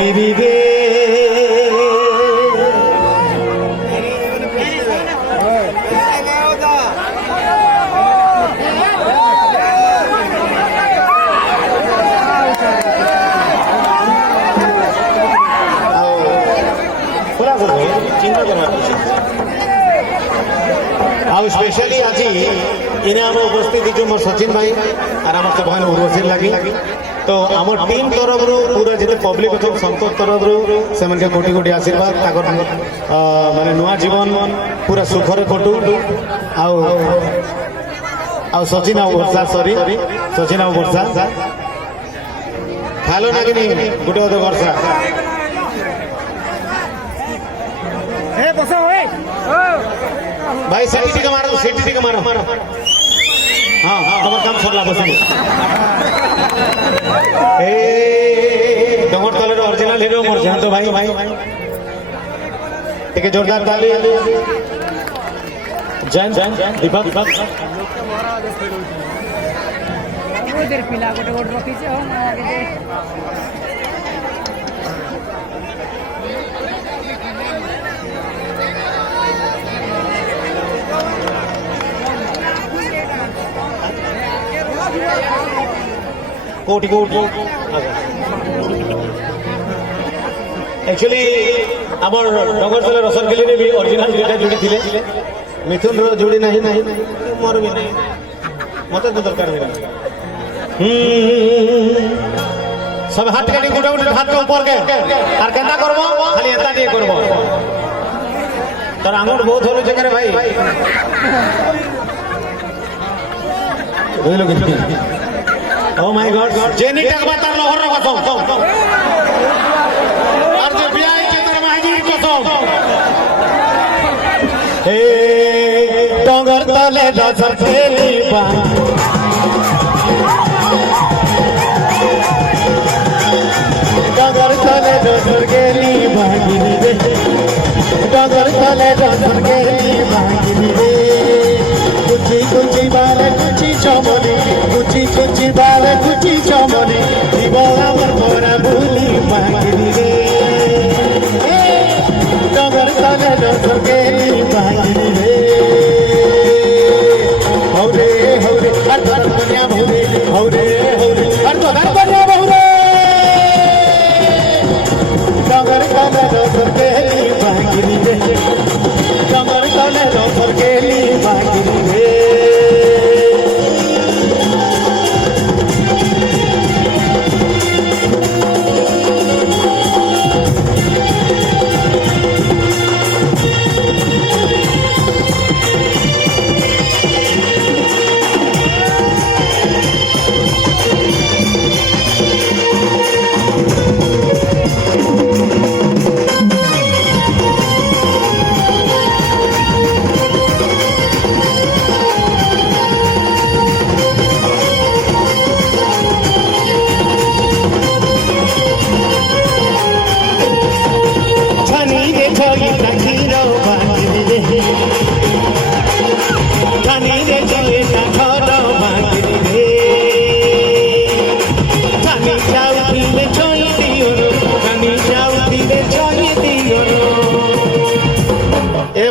মাগিবি রে चिंता करना आउ स्पेशली आज इने आम उपस्थित जो मोर सचिन भाई और आम सब भाई उर्वशी लगी तो आम टीम तरफ पूरा जिते पब्लिक अच्छा संतोष तरफ से कोटि कोटि आशीर्वाद माने नुआ जीवन पूरा सुखरे कटू आउ सचिन आउ वर्षा सॉरी सचिन आउ वर्षा खालो ना कि गोटे गोटे वर्षा भाई सेटी मारो हाँ हाँ तुम काम सरला बस डोंगर तले ओरिजिनल हिरो मोर जान तो भाई भाई ठीक है जोरदार ताली जैन जैन दीपक उधर पिला गोटे गोटे रखी से हो आगे कोटि कोटि एक्चुअली आमर डगर तले रसर केले भी ओरिजिनल दुटा जोड़ी थिले मिथुन रो जोड़ी नहीं नहीं मोर भी नहीं मते तो दरकार है सब हाथ काटी गुटा गुटा हाथ के ऊपर के और केना करबो खाली एता टे करबो तर आमर बहुत होलो जगह रे भाई बुझलो कि ओ माय गॉड जेनी टक बातार लहर रे कसम और जे बियाह के तर माहिदी कसम हे डोंगर तले रसर खेली बा डोंगर तले रसर खेली भागिनी रे डोंगर तले रसर खेली भागिनी रे कुची कुची बारे कुची चमनी कुची बारे कुची चमनी जीव आमर मोरा भूली मागिनी रे डगर तले डगर गेली मागिनी रे हौरे हौरे हर धर बनिया भौरे हौरे हौरे हर धर बनिया भौरे डगर तले डगर गेली मागिनी रे डगर तले डगर गेली मागिनी रे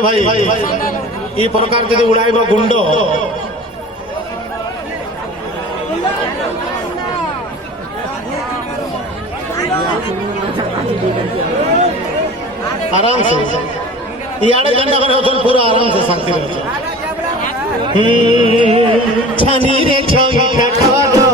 भाई ये प्रकार यदि उड़ाइब गुंड आराम से इे झंडा कर पूरा आराम से शांति छानी रे छईटा खरो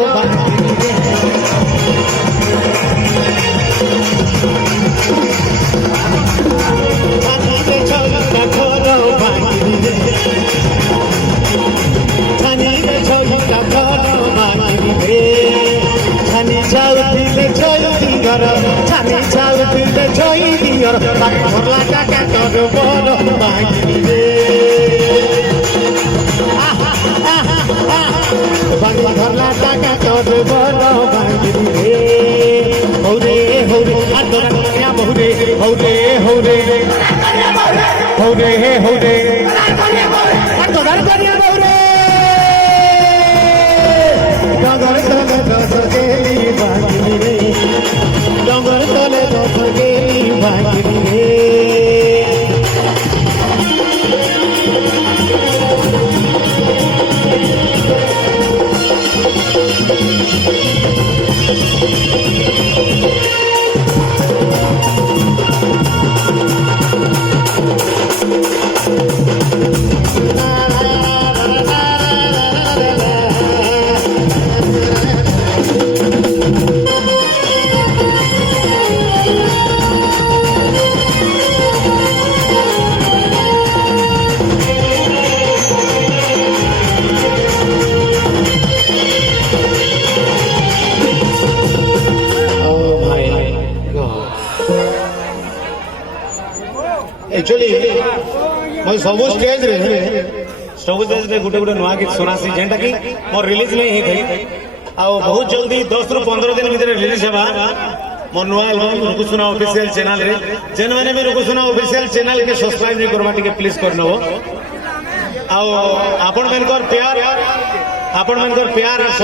छानी चाल दिले छई दियर भरला काका कर बोल मागिनी रे बानी भरला काका कर बोल मागिनी रे हौरे हौरे आदर कन्या बहुरे हौरे हौरे हौरे हौरे आदर कन्या बहुरे डगर तले दस गेली मागिनी रे डगर तले दस एक्चुअली मैं सब स्टेज रे गोटे गोटे नुआ गीत सुनासी जेनटा कि मोर रिलीज नहीं है आ बहुत जल्दी 10 ରୁ 15 दिन भीतर रिलीज हेबा मोर नुआ एल्बम रुकु सुना ऑफिशियल चैनल रे जेन माने भी रुकु सुना ऑफिशियल चैनल के सब्सक्राइब नहीं करबा टिके प्लीज करनो आ आपण मनकर प्यार